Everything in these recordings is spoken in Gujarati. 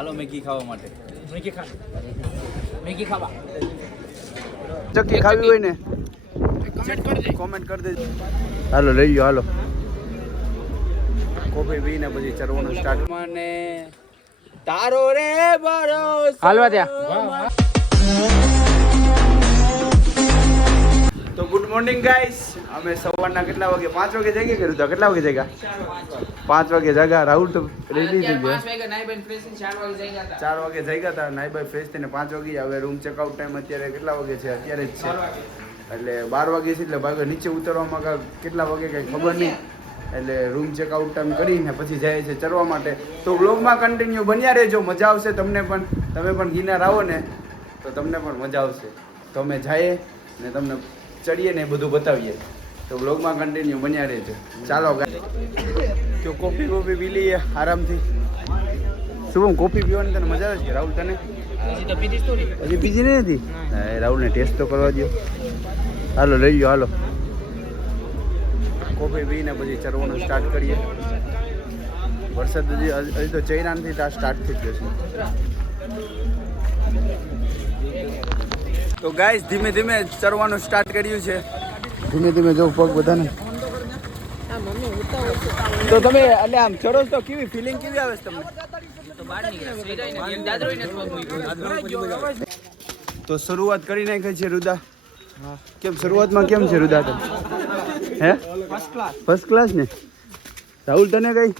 હાલો મેગી ખાવા માટે. મેગી ખા મેગી ખાવા. ચક્કી ખાવી હોય ને કમેન્ટ કરી દે. કોમેન્ટ કરી દેજો. હાલો લઈ ગયો હાલો. કોફી પીને પછી ચરવાનું સ્ટાર્ટ મને તારો રે ભરોસો. હાલવા ત્યાં તો ગુડ મોર્નિંગ ગાઈસ અમે સવારના કેટલા વાગે? પાંચ વાગે જગ્યા કર્યું હતા કેટલા વાગે જાગ્યા? પાંચ વાગે જાગા રાહુલ તો રેડી થઈ ગયો. ચાર વાગે જાગ્યા હતા. નાઈ ભાઈ ફ્રેશ થઈને પાંચ વાગે. હવે રૂમ ચેકઆઉટ ટાઈમ અત્યારે કેટલા વાગે છે? અત્યારે જ છે. એટલે બાર વાગે છે એટલે ભાઈ નીચે ઉતરવામાં કેટલા વાગે કઈ ખબર નહીં. એટલે રૂમ ચેકઆઉટ ટાઈમ કરીને પછી જાય છે ચરવા માટે. તો બ્લોગમાં કન્ટિન્યુ બન્યા રહેજો મજા આવશે તમને પણ. તમે પણ ગિરનાર આવો ને તો તમને પણ મજા આવશે. તો અમે જઈએ ને તમને ચડીએ ને એ બધું બતાવીએ. તો બ્લોગમાં કન્ટિન્યુ બન્યા રહેજો. ચાલો તો કોફી કોફી પી લઈએ આરામથી. શુભમ કોફી પીવાની તને મજા આવે છે રાહુલ તને? હજી બીજી નહીં હતી? રાહુલને ટેસ્ટ તો કરવા દો હાલો લઈ ગયો હાલો. કોફી પીને પછી ચરવાનું સ્ટાર્ટ કરીએ. વરસાદ હજી હજી તો ચૈરાનથી ત્યાં સ્ટાર્ટ થઈ ગયો છે. તો ગાઈસ ધીમે ધીમે ચરવાનું સ્ટાર્ટ કર્યું છે. ધીમે ધીમે જો પગ બધાને. તો તમે, એટલે આમ ચડો તો કેવી ફિલિંગ કેવી આવે છે તમને? તો શરૂઆત કરી નાખી છે રુદા. કેમ, શરૂઆતમાં કેમ છે રુદા તમે? હે? ફર્સ્ટ ક્લાસ ને? રાહુલ, તને કઈ?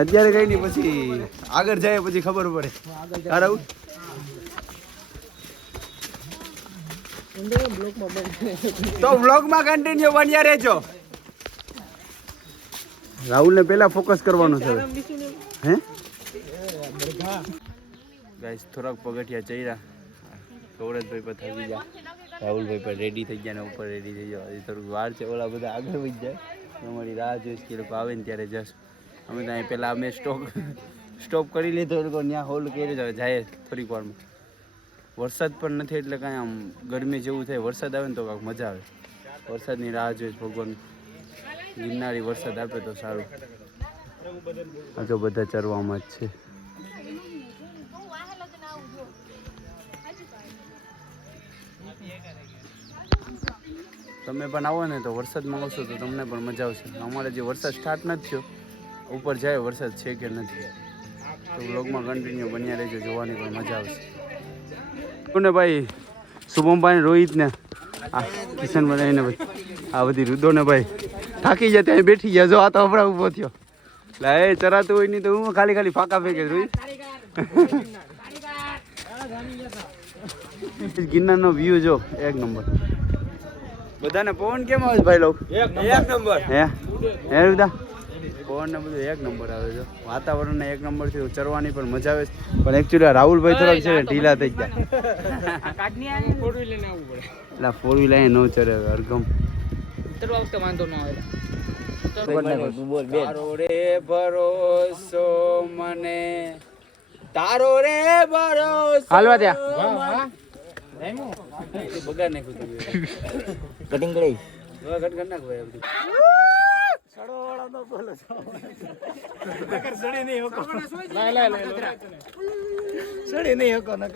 અત્યારે કઈ નહીં, પછી આગળ જાય, પછી ખબર પડે. હા, રાહુલ? તો વ્લોગમાં કન્ટિન્યુ બન્યા રહેજો. રાહુલને પહેલા ફોકસ કરવાનું છે. હે? ગાઈસ થોડાક પગથિયા ચડ્યા. ગૌરજભાઈ પર થઈ ગયા. રાહુલભાઈ પર રેડી થઈ ગયા ને ઉપર રેડી થઈ ગયા. હજી થોડુંક વાર છે, ઓલા બધા આગળ વધી જાય. અમારી રાહ જોઈશ કે લોકો આવે ને ત્યારે જશ અમે તો અહીં પહેલાં અમે સ્ટોપ સ્ટોપ કરી લીધો લોકો ત્યાં હોલ્ડ કરી હવે જાય થોડીક વારમાં. વરસાદ પણ નથી એટલે કાંઈ આમ ગરમી જેવું થાય. વરસાદ આવે ને તો કાંઈક મજા આવે. વરસાદની રાહ જોઈશ ભગવાન. ગિરનારી વરસાદ આપે તો સારું. આ તો બધા ચરવામાં જ છે. તમે પણ આવો ને તો વરસાદમાં આવશો તો તમને પણ મજા આવશે. અમારે જે વરસાદ સ્ટાર્ટ નથી થયો, ઉપર જાય વરસાદ છે કે નથી, તો બ્લોગમાં કન્ટિન્યુ બન્યા રહેજો, જોવાની પણ મજા આવશે. ને ભાઈ? શુભમભાઈ રોહિતને. રોહિત આ કિશન બનાવીને ભાઈ. આ બધી રુદો ને ભાઈ. થાકી જાય ત્યાં બેઠી ગયા જો આ તો હમણાં ઊભો થયો લે એ ચરાતું હોય નહીં તો હું ખાલી ખાલી ફાંકા ફેંકે રોહિત ગિરનારનો વ્યૂ જો એક નંબર બધાને પવન કેમ આવે ભાઈ લોક એક નંબર હે હે રૂદા પવન ને બધું એક નંબર આવે છે વાતાવરણ ને એક નંબરથી ચરવાની પણ મજા આવે છે પણ એકચ્યુઅલી રાહુલભાઈ થોડાક છે ઢીલા થઈ ગયા એટલે ફોર વ્હીલર નો ચરે અરગમ ઉતરવા વખતે વાંધો ન આવે. તારો રે ભરોસો મને. તારો રે ભરોસો હાલવા ત્યાં બગાડ નાખ્યું કટિંગ કરી કટ કરી નાખ ભાઈ બધું લાય લાય લાય સડી નહીં હકો ન રોજ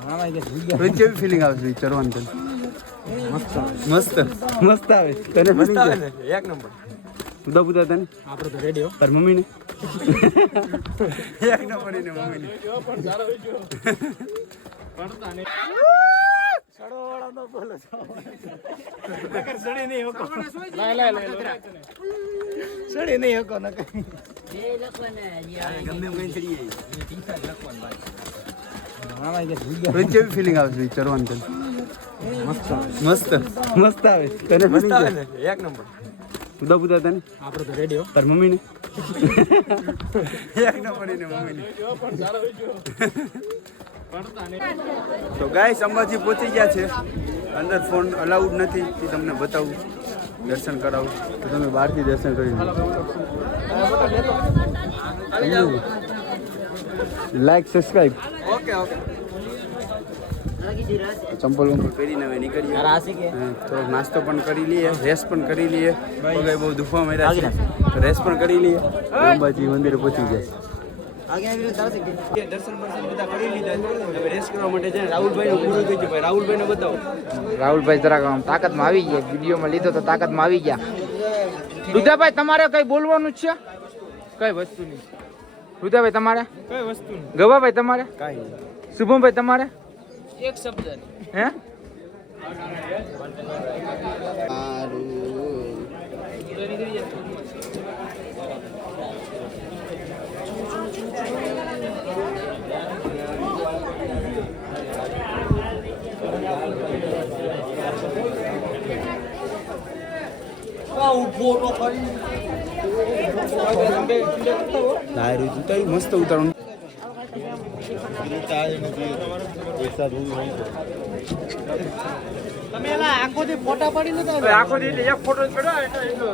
કેવી ફિલિંગ આવે છે ચરવાનું તને? મસ્ત મસ્ત? આવે. તને મસ્ત આવે ને એક નંબર. ઉદા પુદા તને? આપણે તો રેડિયો હો. તાર મમ્મી ને એક નંબર એને મમ્મી ને લાય લાય લાય સડી નહીં હકો. ન રોજ કેવી ફિલિંગ આવે છે ચરવાનું તને? મસ્ત મસ્ત? આવે. તને મસ્ત આવે ને? એક નંબર. ઉદા બુદા તને? આપણે તો રેડિયો હો. તાર મમ્મી એક નંબર એને મમ્મીને. તો ગાઈસ અંબાજી પહોંચી ગયા છે. અંદર ફોન અલાઉડ નથી. એ તમને બતાવું. દર્શન કરાવું. તો તમે બહારથી દર્શન કરી લાઈક સબસ્ક્રાઇબ ઓકે ઓકે ચંપલ વંપલ પહેરીને હવે નીકળીએ. તો નાસ્તો પણ કરી લઈએ રેસ પણ કરી લઈએ. પગે બહુ દુખવા મળ્યા છે. તો રેસ્ટ પણ કરી લઈએ. અંબાજી મંદિરે પહોંચી જાય દર્શન બધા કરી લીધા. હવે કરવા માટે છે રાહુલભાઈ રાહુલભાઈ ને બતાવો. રાહુલભાઈ જરાક આમ તાકાતમાં આવી ગયા. વિડીયોમાં લીધો તો તાકાતમાં આવી ગયા. રુદ્રાભાઈ તમારે કઈ બોલવાનું જ છે? કઈ વસ્તુ નહીં. રુદ્રાભાઈ તમારે? કઈ વસ્તુ ગવાભાઈ તમારે? કાંઈ શુભમભાઈ તમારે? એક શબ્દ હે? દારૂ જૂતા મસ્ત ઉતારવાનું. આખો દી એક ફોટો પડ્યો એટલો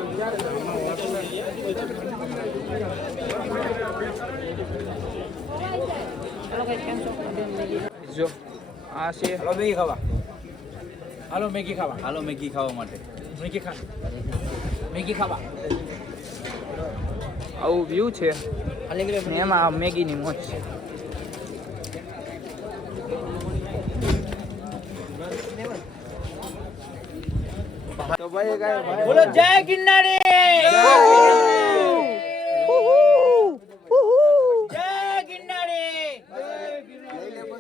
જો આ છે. હાલો મેગી ખાવા. હાલો મેગી ખાવા. હાલો મેગી ખાવા માટે. મેગી ખાવા. મેગી ખાવા. આવું વ્યૂ છે. ને એમાં મેગીની મોજ છે. તો ભાઈ બોલો જય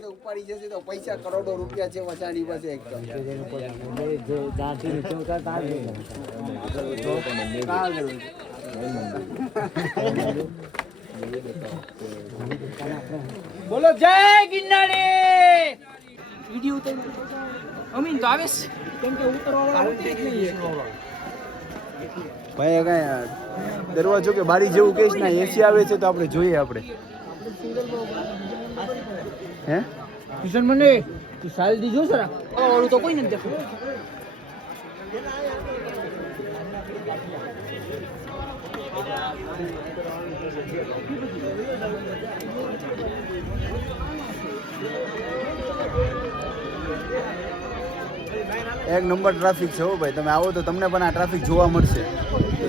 ઉપાડી જશે તો પૈસા કરોડો રૂપિયા છે વચાણી પાસે એકદમ. બોલો જય ગિરનારી! વિડિયો ઉતરી અમીન તો આવે છે કેમ કે ઉતરવા ઉતરી જ નહીં ભાઈ કઈ દરવાજો કે બારી જેવું કેસ ના એસી આવે છે તો આપણે જોઈએ આપણે. હે? કિશન મને તું સાલ દીજો સરા વાળું તો કોઈ નથી દેખું એક નંબર ટ્રાફિક છે હો ભાઈ. તમે આવો તો તમને પણ આ ટ્રાફિક જોવા મળશે.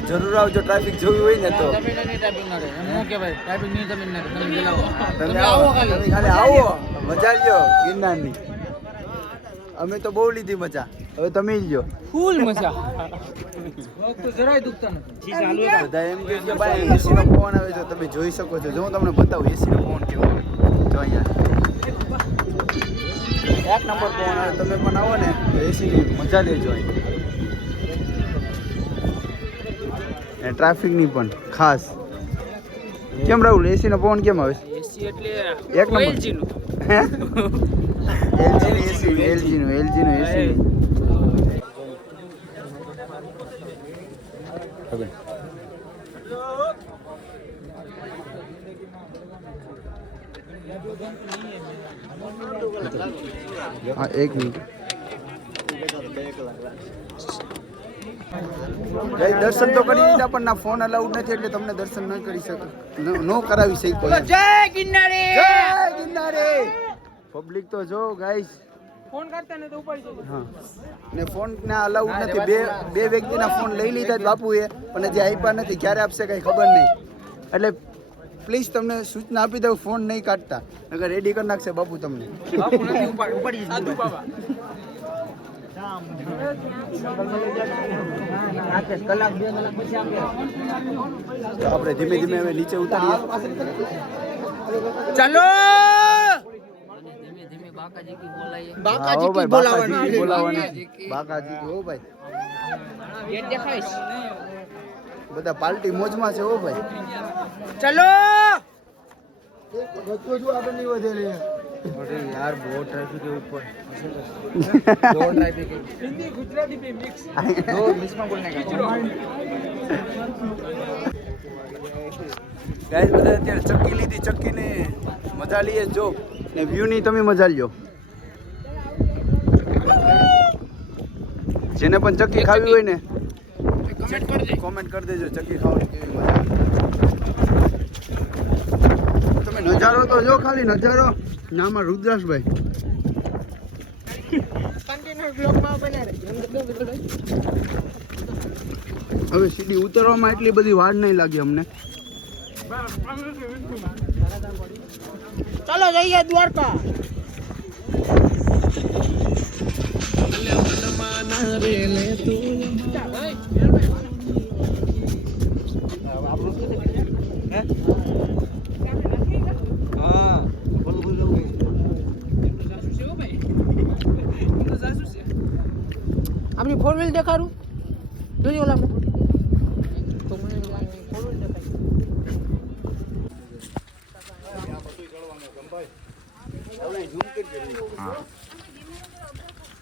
તો જરૂર આવજો ટ્રાફિક જોવી હોય ને તો. તમે આવો ખાલી. આવો. મજા લ્યો ગિરનારની. અમે તો બહુ લીધી મજા. હવે તમે જો લ્યો. ફૂલ મજા. તો જરાય દુખતા નથી. બધા એમ કે કે ભાઈ એસી નો ફોન આવે છે તમે જોઈ શકો છો. જો હું તમને બતાવું એસી નો ફોન કેવો આવે જો અહીંયા. એક નંબર ફોન આવે તમે પણ આવો ને તો એસી ની મજા લેજો અહીં. ને ટ્રાફિકની પણ ખાસ. કેમ રાહુલ એસી નો ફોન કેમ આવે? છે એસી એટલે એક નંબર. નું. એલજી એસી હા એક મિનિટ દર્શન તો કરી દીધા પણ ના ફોન અલાઉડ નથી એટલે તમને દર્શન ન કરી શકો ન- કરાવી શકો. જય ગિરનારી જય ગિરનારી પબ્લિક તો જો ગાઈસ ફોન કરતા ને તો ઉપાડી દો હા. ને ફોન ના અલાઉડ નથી. બે બે વ્યક્તિના ફોન લઈ લીધા જ બાપુએ પણ જે આપ્યા નથી. ક્યારે આપશે કઈ ખબર નહીં. એટલે પ્લીઝ તમને સૂચના આપી દઉં ફોન નહીં કાઢતા. નકર રેડી કરી નાખશે બાપુ તમને. બાપુ નથી ઉપાડી ઉપાડી સાધુ બાબા કલાક બે કલાક પછી આપે. તો આપણે ધીમે ધીમે હવે નીચે ઉતારીએ. ચાલો! બાકાજી કી બોલાવાની બાકાજી કી ભાઈ. ગેટ દેખાઈશ બધા પાર્ટી મોજમાં છે હો ભાઈ. ચલો! ગતો જો આપણે નહીં વધેલે અરે યાર બહુ ટ્રાફિક છે ઉપર. બહુ ટ્રાફિક હિન્દી ગુજરાતી પે મિક્સ દો મિક્સમાં બોલને કા ગાઈસ બધા અત્યારે ચક્કી લીધી ચક્કીને મજા લઈએ જો. ને વ્યૂ ની તમે મજા લ્યો. જેને પણ ચક્કી ખાવી હોય ને કમેન્ટ કરજે કોમેન્ટ કરી દેજો ચક્કી ખાવાની કેવી મજા તમે નજારો તો જો ખાલી નજારો. નામાં રહે. હવે સીડી ઉતરવામાં એટલી બધી વાર નહીં લાગી અમને. ચાલો જઈએ દ્વારકા.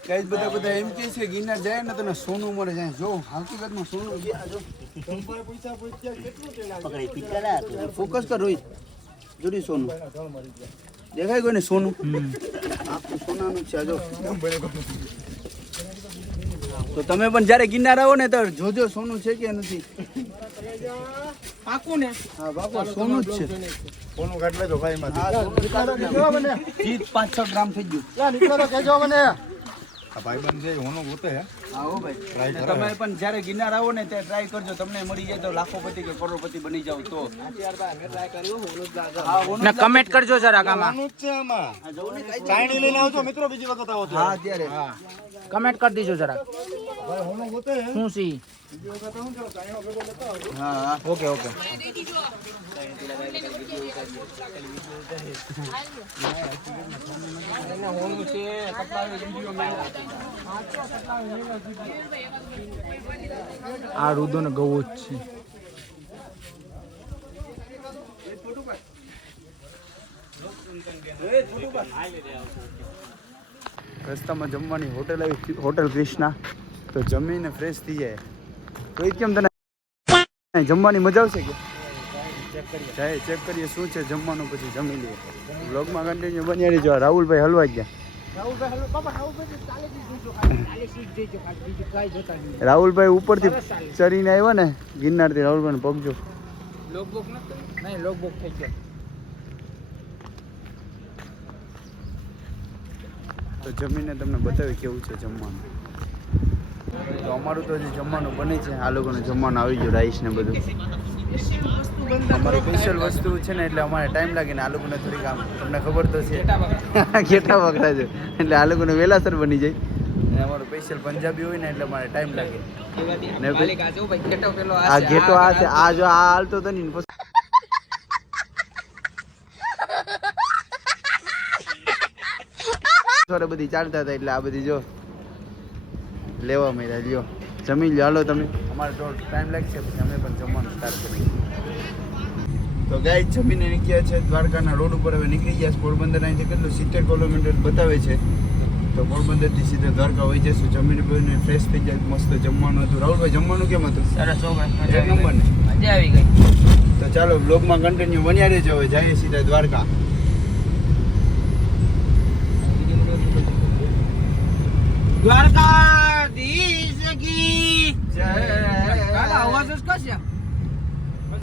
ગાઈસ બધા બધા એમ કે છે ગિરનાર જાય ને તને સોનું મળે જાય. જો હકીકતમાં સોનું ફોકસ કર રોહિત. જોડી સોનું. દેખાય કોઈને સોનું? આખું સોનાનું છે આ જો. તો તમે પણ જ્યારે ગિરનાર આવો ને તો જોજો સોનું છે કે નથી. પાકું ને? હા બાપા સોનું જ છે. ભાઈ. જીત પાંચ છ ગ્રામ થઈ ગયું. આ ભાઈબંધ છે હોનો ગોતે હે. હા ભાઈ. Try અને કરો. તમે પણ જ્યારે ગિરનાર આવો ને ત્યારે ટ્રાય કરજો. તમને મળી જાય તો લાખોપતિ કે કરોડપતિ બની જાવ તો. ને કમેન્ટ કરજો જરાક આમાં. છે આમાં. હા, જવું ને કાંઈ જ ચાયણી લઈને આવજો મિત્રો બીજી વખત આવો તો. હા અત્યારે. કમેન્ટ કરી દીજો હે શું સી હા હા ઓકે ઓકે આ રુદો ને ગવો જ છે. રસ્તામાં જમવાની હોટેલ આવી હોટેલ ક્રિષ્ના તો જમીને ફ્રેશ થઈ જાય. તો એ કેમ તને જમવાની મજા આવશે કે? જાય ચેક કરીએ શું છે જમવાનું પછી જમી લઈએ. બ્લોગમાં કન્ટિન્યુ બની રહેજો. રાહુલભાઈ હલવા ગયા. રાહુલભાઈ ઉપરથી ચરીને આવ્યા ને ગિરનારથી રાહુલભાઈ પગજો. નહીં થઈ ગયો. તો જમીને તમને બતાવી કેવું છે જમવાનું. તો અમારું તો જે જમવાનું બને છે, આ લોકોનું જમવાનું આવી ગયું રાઈસ ને બધું. અમારું સ્પેશિયલ વસ્તુ છે ને, એટલે અમારે ટાઈમ લાગે ને આ લોકોને થોડીક આમ, તમને ખબર તો છે. ઘેટા વગડા છે. એટલે આ લોકોને વેલાસર બની જાય. અને અમારું સ્પેશિયલ પંજાબી હોય ને, એટલે અમારે ટાઈમ લાગે. ને આ ઘેટો આ છે, આ જો આ હાલતો તો નહીં ને બધી ચાલતા હતા, એટલે આ બધી જો લેવા મળ્યા લ્યો. જમી લ્યો હાલો તમે. અમારે તો ટાઈમ લાગશે પછી અમે પણ જમવાનું સ્ટાર્ટ કરીએ. તો ગાય જમીને નીકળ્યા છે? દ્વારકાના રોડ ઉપર હવે નીકળી ગયા છે. પોરબંદર અહીંથી કેટલું સિત્તેર કિલોમીટર બતાવે છે. તો પોરબંદરથી સીધા દ્વારકા વહી જશું જમીને ભાઈને ફ્રેશ થઈ જાય મસ્ત જમવાનું હતું. રાહુલભાઈ જમવાનું કેમ હતું? સરસ એક નંબર ને મજા આવી ગઈ. તો ચાલો બ્લોગમાં કન્ટિન્યુ બન્યા રહેજો હવે. જઈએ સીધા દ્વારકા. દ્વારકાધીશ કાકા અવાજ જ કશે